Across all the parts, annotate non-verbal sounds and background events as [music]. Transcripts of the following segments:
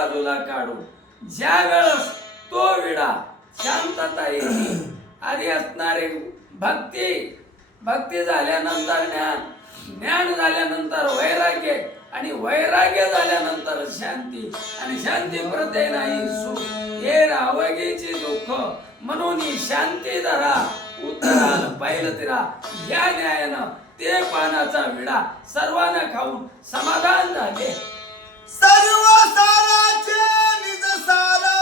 बाजूला काढून ज्या वेळेस तो विडा शांतता येईल आधी असणारे भक्ती भक्ती झाल्यानंतर ज्ञान ज्ञान झाल्यानंतर वैराग्य आणि वैराग्य झाल्यानंतर शांती. आणि शांती प्रत्यय नाही सुख. हे रावगीचे दुःख. म्हणून ही शांती धरा उत्तरानं पाहिलं तिरा. या न्यायानं ते पानाचा विडा सर्वांना खाऊन समाधान झाले. सर्व साराचे निज सारा.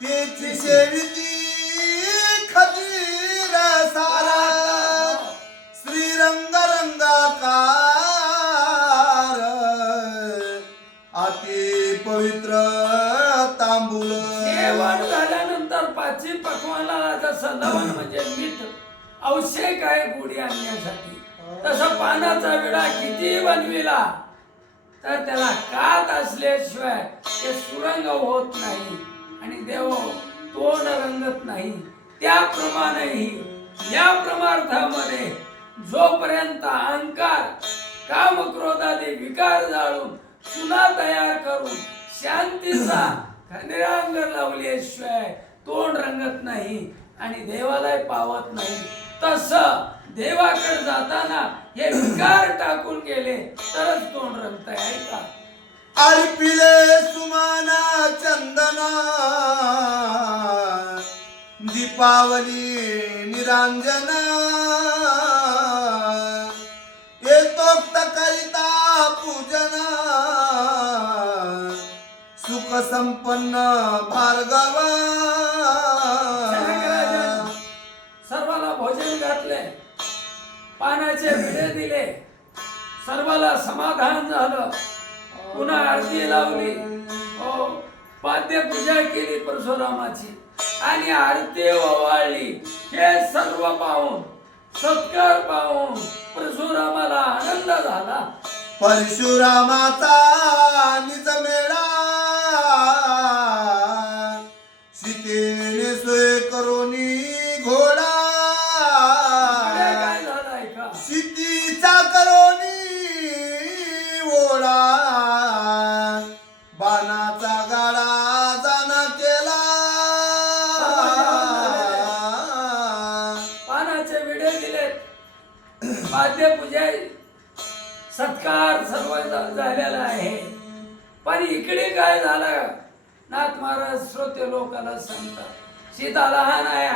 तेची सेविती खजीर सारा. श्रीरंग रंगाकार अति पवित्र तांबूल. जेवण झाल्यानंतर पाचवी पकवानाला जसं लवण म्हणजे मीठ. आवश्यक आहे गोडी आणण्यासाठी? तसं पानाचा विडा किती बनविला? तर त्याला कात असल्याशिवाय ते सुरंग होत नाही आणि देव तोंड रंगत नाही. त्याप्रमाणेही या प्रमार्थामध्ये जोपर्यंत अहंकार काम क्रोधादी विकार जाळून चुना तयार करून शांतीचा खनिरांग लावल्याशिवाय तोंड रंगत नाही आणि देवालय पावत नाही तसं देवाकडे जाताना हे विकार टाकून गेले तरच तोंड रंगत आहे का? अर्पिले सुमाना चंदना दीपावली निरांजना येतोक्त करिता पूजना सुख संपन्न भार्गवा. सर्वाला भोजन घातले पाण्याचे विडे दिले. सर्वाला समाधान झालं. पुन्हा आरती लावली. हो पाद्य पूजा केली परशुरामाची. आणि आरती ओवाळली. हे सर्व पाहून सत्कार पाहून परशुरामाला आनंद झाला. परशुरामाचा निज मेळा. सीतेने सोय करोनी सत्कार सर्व झालेला आहे. पण इकडे काय झालं? नाथ महाराज श्रोते लोकांना सांगतात सीता लहान आहे.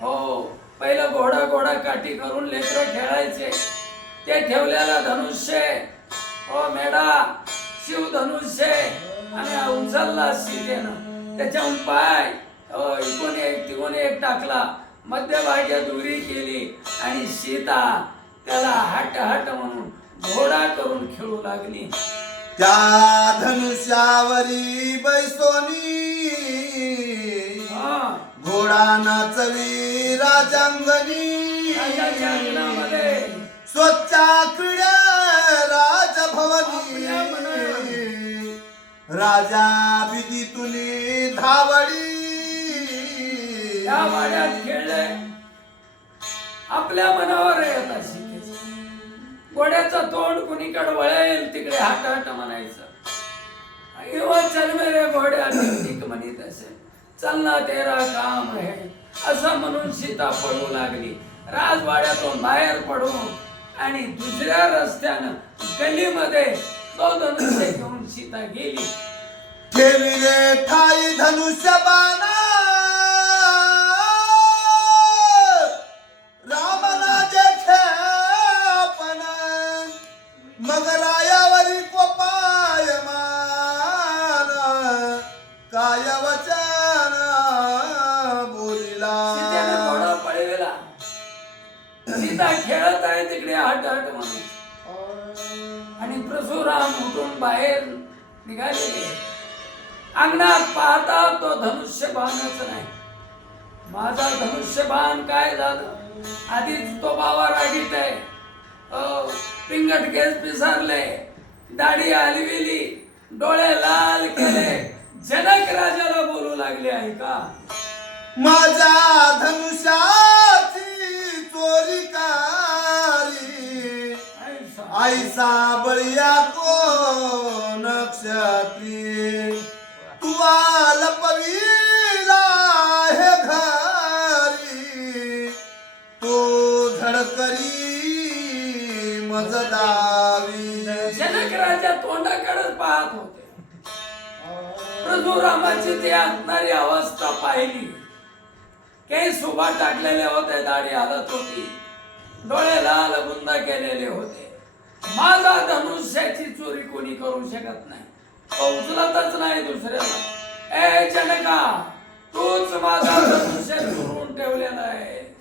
हो पहिलं घोडा घोडा काठी करून लेकर खेळायचे. ते ठेवलेलं धनुष्य हो मेडा शिव धनुष्य आणि उचलला सीतेनं. त्याच्याहून पाय हो, इकून एक तिकून एक टाकला. मध्यभागी दुरी केली. आणि सीता त्याला हट हट म्हणून घोडा करून खेळू लागली. त्या धनुष्यावरी बैसोनी. घोडा नाचवी राजांगणी. स्वच्छा आपल्या राजभवनी राजा धावडी. त्या वाड्यात खेळले. आपल्या मनावर येत शिकायचं घोड्याचं तोंड कुणीकडे वळेल तिकडे हाट हाट म्हणायचं किंवा हो, चल मेरे घोड्या ठीक म्हणत असे. चलना तेरा काम आहे. असं म्हणून सीता पडू लागली. राजवाड्यातून बाहेर पडू आणि दुसऱ्या रस्त्यानं गल्लीमध्ये तो धनुष्य घेऊन सीता गेली. ठेविले ठाई धनुष्य बाणा सीता खेळत आहे तिकडे हट हट म्हणून आणि प्रसुराम उठून बाहेर निघाले अंगणात पाहता तो धनुष्य बाणच नाही. माझा धनुष्य बाण काय झालं? आधीच तो बाबा रागीत आहे. पिंगट केस पिसारले. दाढी हलविली. डोळे लाल केले. जनक राजाला बोलू लागले आहे का माझा तोरी कारी ऐसा बढ़िया को नक्षत्री. तुआल पवीला है घारी. तो धडकरी मजदावी जनक राजा तोंडाकडे पाहत होते. प्रभू रामाची ती असणारी अवस्था पाहिली. काही सुभा टाकलेले होते दाढी हलत होती. डोळे लाल गुंद केलेले होते. माझा धनुष्याची चोरी कोणी करू शकत नाही. तो उचलतच नाही दुसऱ्याला. ए जनका तूच माझा धनुष्य चोरून ठेवलेला आहे.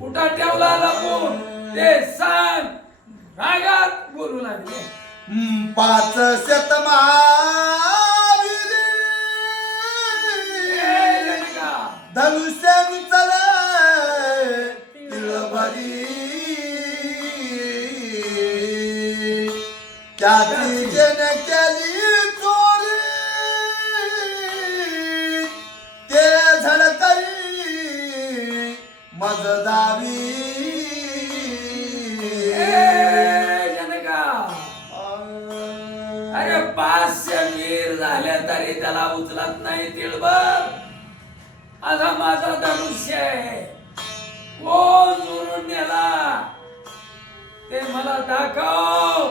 कुठं ठेवला लपून? ते सांग. रागात बोलू लागले. पाच शतमा जनका धनुष्य विचल तिळभरी त्याची जन केली चोरी ते झडकरी मजदावी अरे पाचशे वीर झाले तरी त्याला उचलत नाही तिळभर. असा माझा धनुष्य आहे. कोण चोरून नेला? ते मला दाखव.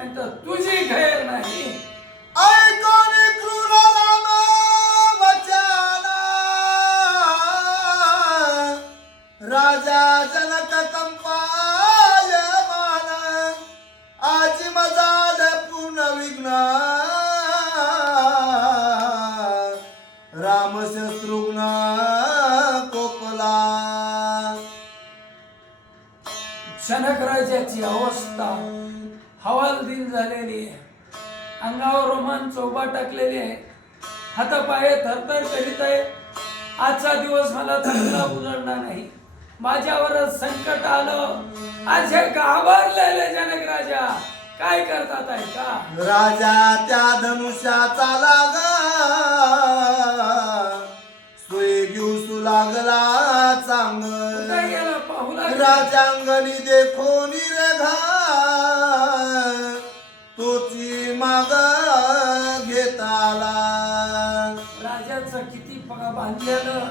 आणि तर तुझी गैर नाही. ऐकोनी क्रूर नाम वचना राजा जनक कंपाय मान आज मजा पूर्ण विघ्न राम शत्रुघ्न कोपला. जनक राजाची अवस्था. हवालदिल झालेली आहे. अंगावर रोमान चोबा टाकलेली आहे. हातापाये थरथर करीत आहे. आजचा दिवस मला चांगला उजळणार नाही. माझ्यावरच संकट आलं. आज हे घाबरलेले जनक राजा? काय करतात आहे का? राजा त्या धनुष्याचा लागा. लागला चांग. राजांगणी देखो निरघा तोची माग घेताला. राजाचं किती पगा बांधलेलं?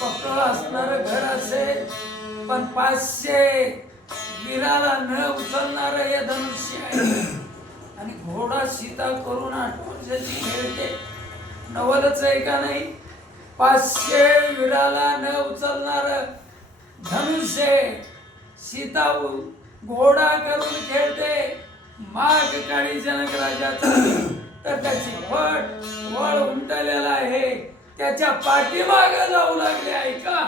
पक्क असणार घर असेल पण पाचशे वीराला न उचलणार हे धनुष्य आहे. आणि घोडा सीता करून आठ वर्षाची खेळते नवलच आहे का नाही? पाचशे विराला न उचलणार धनुष्य सीता घोडा करून खेळते. माग काळी जनक राजाचा तर त्याची फट वळ उमटलेला आहे. त्याच्या पाठीमाग जाऊ लागले आहे का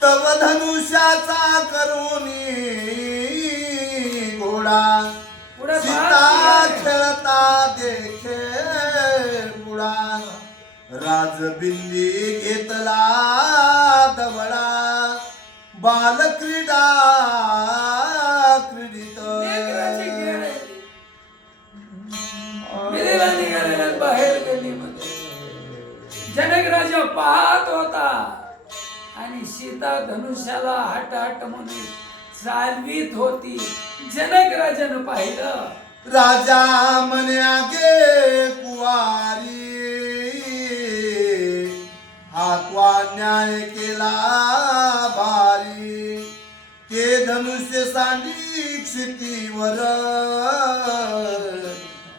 तव धनुष्याचा करुणी घोडा. राजबिंदी घेतला दवडा. बालक्रीडा क्रीडित. बाहेर जनक राजा पाहत होता. आणि सीता धनुष्याला हट हट म्हणून चालवीत होती. जनक राजानं पाहिलं. राजा म्हण्या गे कुवारी आत्वा न्याय केला भारी. ते धनुष्य सांडी क्षितीवर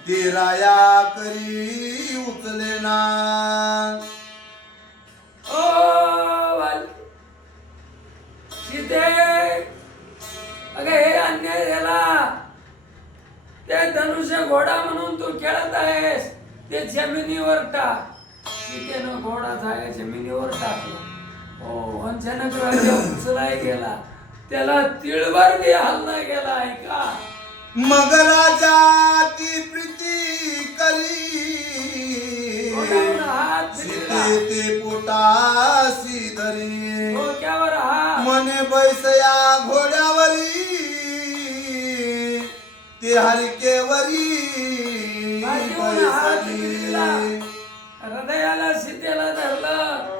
तेराया करी उचले ना. अगे हे अन्याय झाला ते धनुष्य घोडा म्हणून तू खेळत आहेस ते जमिनीवर टाक. सीतेनं घोडा जाय जमिनीवर टाकला. ओ जनक राजा उचलाय गेला. त्याला तिळभर बी हल्ला गेला आहे का? मग राजा की प्रीती करी. घोड्यावर हात फिरला. ते पोटाशी धरी. डोक्यावर हात. मने बैसया घोड्यावरी. ते हलकेवरी हात बैसली. हृदयाला सीतेला धरलं.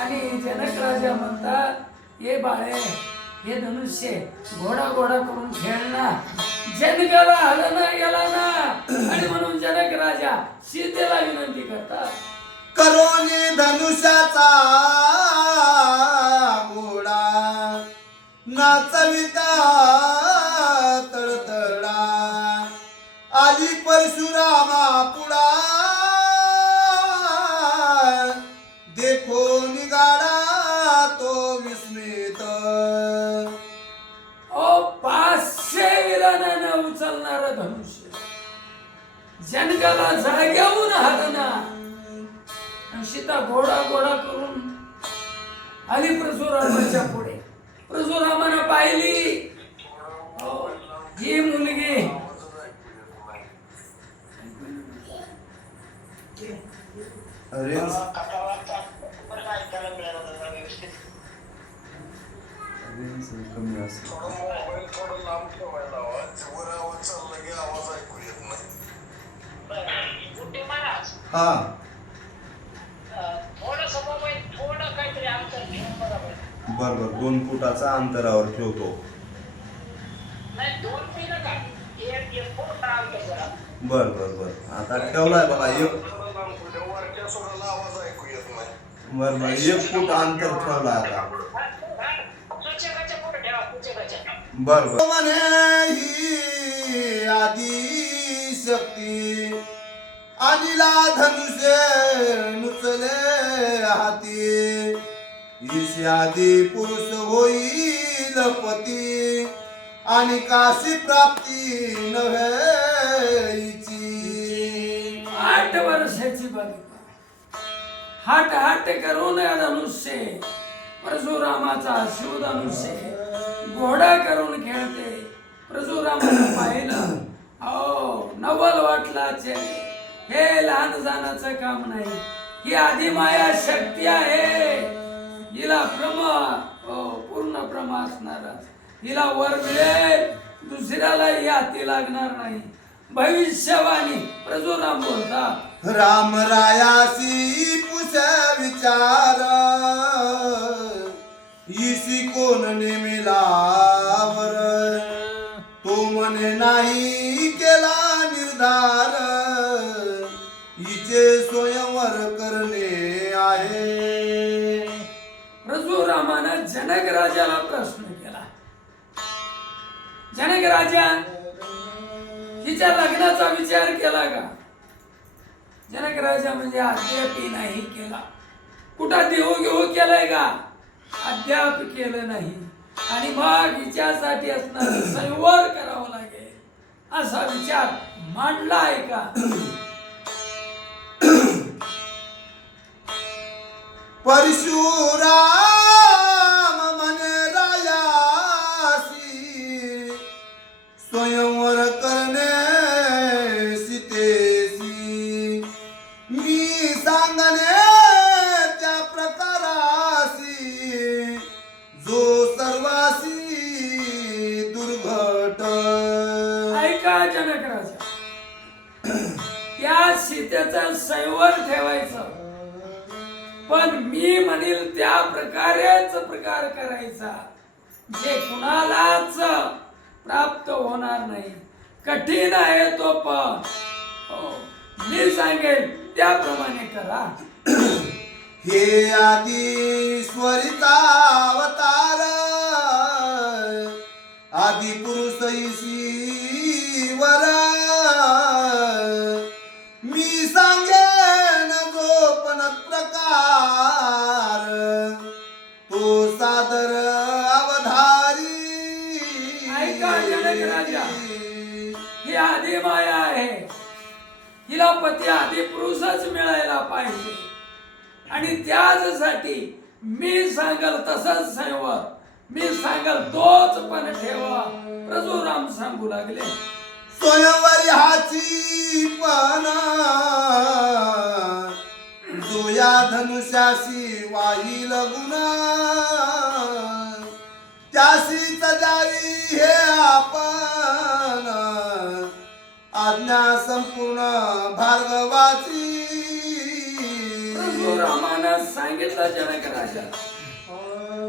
आणि जनक राजा म्हणतात ये बाळे हे धनुष्य घोडा घोडा करून खेळणार जनकाला हरण गेला ना आणि म्हणून जनक राजा सीतेला विनंती करतात. करोनी धनुष्याचा जनकाला जाग्याहून हलना आणि सीता घोडा घोडा करून आली प्रसुरामाच्या पुढे. प्रसुरामानं पाहिली. हो. हा. थोडस मोबाईल थोडं काहीतरी अंतर घेऊन बघा बरं. बर दोन फुटाचा अंतरावर ठेवतो. नाही दोन फीट का एक एक फूट अंतर जरा बर बर बर. आता ठेवलाय बघा एक थोडं लांब ठेवल्या वरच्या सोडायला आवाज ऐकू येत नाही बर बर. एक फूट अंतर ठेवलाय आता. पुस्तकाच्या पुढे ठेवा पुस्तकाच्या बर बर. म्हणे ही आदी शक्ती. आदिला धनुषे नुचले हाती. ईश पुरुष होईल पती. आणि काशी प्राप्ती नव्हे आठ वर्षाची बालिका. हाट हाट करून धनुष्य. परशुरामाचा शिवधनुष्य घोडा करून खेळते परशुरामाचा हे लहान जाण्याचं काम नाही. ही आधी माया शक्ती आहे. हिला प्रमा हो पूर्ण प्रमा असणार हिला वर मिळेल दुसऱ्याला ही हाती लागणार नाही. भविष्यवाणी प्रजुराम बोलता राम रायासी पुष विचार. इसी कोण नेमिलावर? तो म्हणे नाही तो रामानं जनक राजाला प्रश्न केला. जनक राजा हिच्या लग्नाचा विचार केला का? जनक राजा म्हणजे अद्याप नाही केला. कुठं देऊ घेऊ केलाय का? अद्याप केलं नाही. आणि मग हिच्यासाठी असणार संवर करावं लागेल असा विचार मांडला आहे का? परशुरा आदिश्वरिता अवतार। आदि पुरुष ईश्वर मी सांगेन जो पण प्रकार। तो सादर अवधारी। ऐका जनक ही आधी माया आहे. हिला पती आधी पुरुषच मिळायला पाहिजे. आणि त्याचसाठी मी सांगल तसंच संवर मी सांगल तोच पण ठेवा. प्रभुराम सांगू लागले. स्वयंवरी हाची पाना जो धनुष्याशी वाईल गुणा. त्याशी तजावी हे आपण. आज्ञा संपूर्ण भार्गवाची रामानं सांगितलं जनक राजा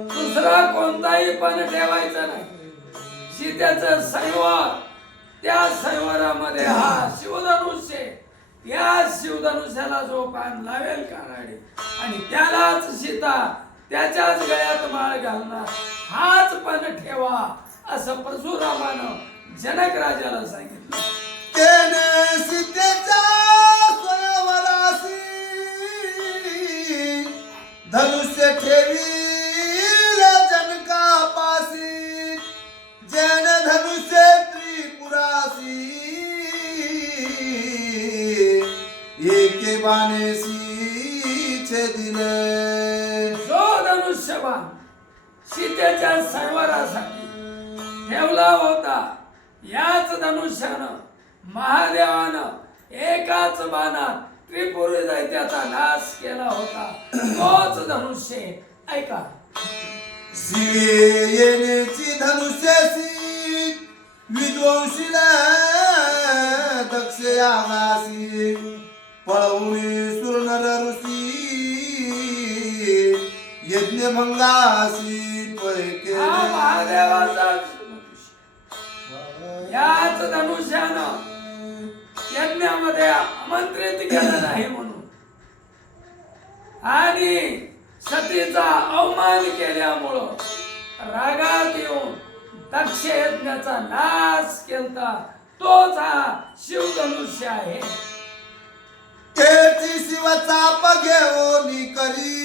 दुसरा कोणताही पण ठेवायचा नाही. सीतेचं संवर त्या संवरामध्ये हा शिवधनुष्य या शिवधनुष्याला जो पान लावेल कानाडी आणि त्यालाच सीता त्याच्याच गळ्यात माळ घालणार हाच पण ठेवा असं परशुरामानं जनक राजाला सांगितलं धनुष्य ठेवी जनका पासी जैन धनुष्य त्रिपुरासी. एके बाणेसी छेदिले जो धनुष्यबाण सीतेच्या संवरासाठी ठेवला होता याच धनुष्यानं महादेवानं एकाच बाणात त्रिपुरी दैत्याचा नाश केला होता. तोच धनुष्य ऐका. शिवे येण्याची धनुष्यसी विद्वंशीला दक्ष आगासी पळवणे सुरनर ऋषी यज्ञ भंगासी पैके हा महादेवाचा. याच धनुष्यानं यज्ञामध्ये आमंत्रित केलं नाही म्हणून. आणि सतीचा अवमान केल्यामुळं रागात येऊन दक्ष यज्ञाचा नाश केलता. तोच हा शिवधनुष्य आहे. तेची शिवचाप घेऊन करी.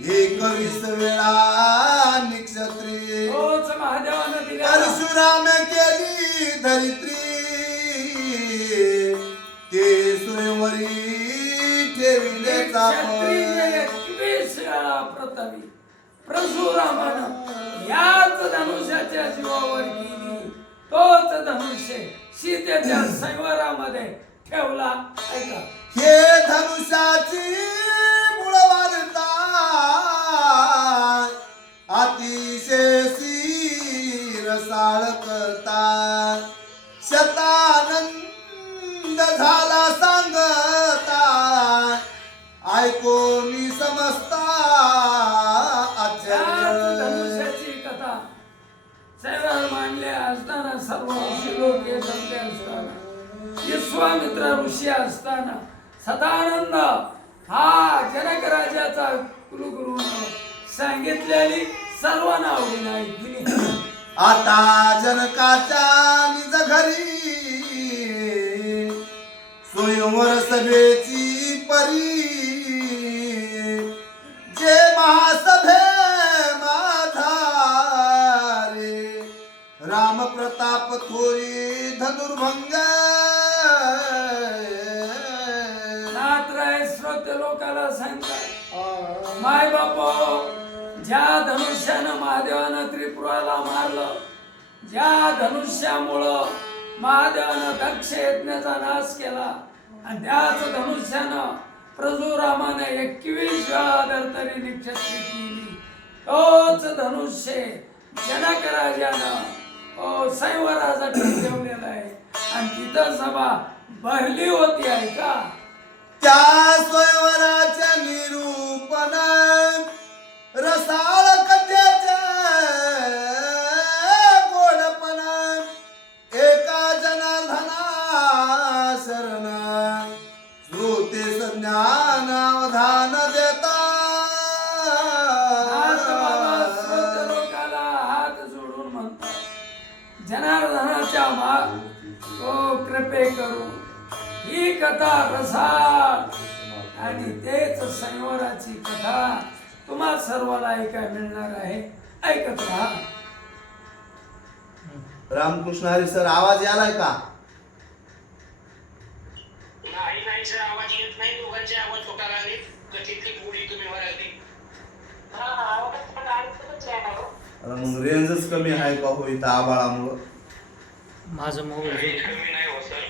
एकवीस वेळा निक्षत्री. तोच महादेवानं दिला परशुराम केली धरित्री. ठेविले क्षत्रिय चाप एकवीस वेळा प्रथमी परशुरामानं याच धनुष्याच्या जीवावर गेली. तोच धनुष्य सीतेच्या [clears throat] संवरामध्ये ठेवला. ऐका. हे धनुष्याची मूळ वारता. अतिशय रसाळ करता. शतानंद झाला विश्वामित्र ऋषी असताना सदानंद हा जनक राजाचा कुलगुरू सांगितलेली सर्व आवडीने ऐकली आता जनकाच्या निज घरी स्वयंवर सभेची परी. जे महासभे माझा रे राम प्रताप थोरी धनुर्भंग श्रोते लोकाला सांगतात. माय बापो ज्या धनुष्यानं महादेवानं त्रिपुराला मारलं ज्या धनुष्यामुळं महादेवानं दक्ष यज्ञाचा नाश केला आणि त्याच धनुष्यानं प्रभुरामाने एकवीस वेळा धरतरी निक्षत्री केली. तोच धनुष्य जनक राजानं ओ संवरासाठी ठेवलेला आहे. आणि तिथं सभा भरली होती आहे का? त्या स्वयंवराच्या निरूपण रसाळ कथेच्या गोडपण एका जनार्दना शरण श्रोते संज्ञान अवधान देता. हात बाबा श्रोते लोकाला हात जोडून म्हणतात जनार्दनाच्या माग ओ कृपे करू. ही कथा रसाळ. आणि तेच संवराची कथा तुम्हा सर्वाला ऐकाय मिळणार आहे. ऐकत राहा. रामकृष्ण हरी सर आवाज यालाय का? नाही नाही सर आवाज येत नाही. दोघांचे आवाज छोटा लागले कथेतली बोली तुम्ही म्हणाली हा मग रेंजच कमी आहे का हो इथं आबाळामुळं माझं मोबाईल कमी नाही हो सर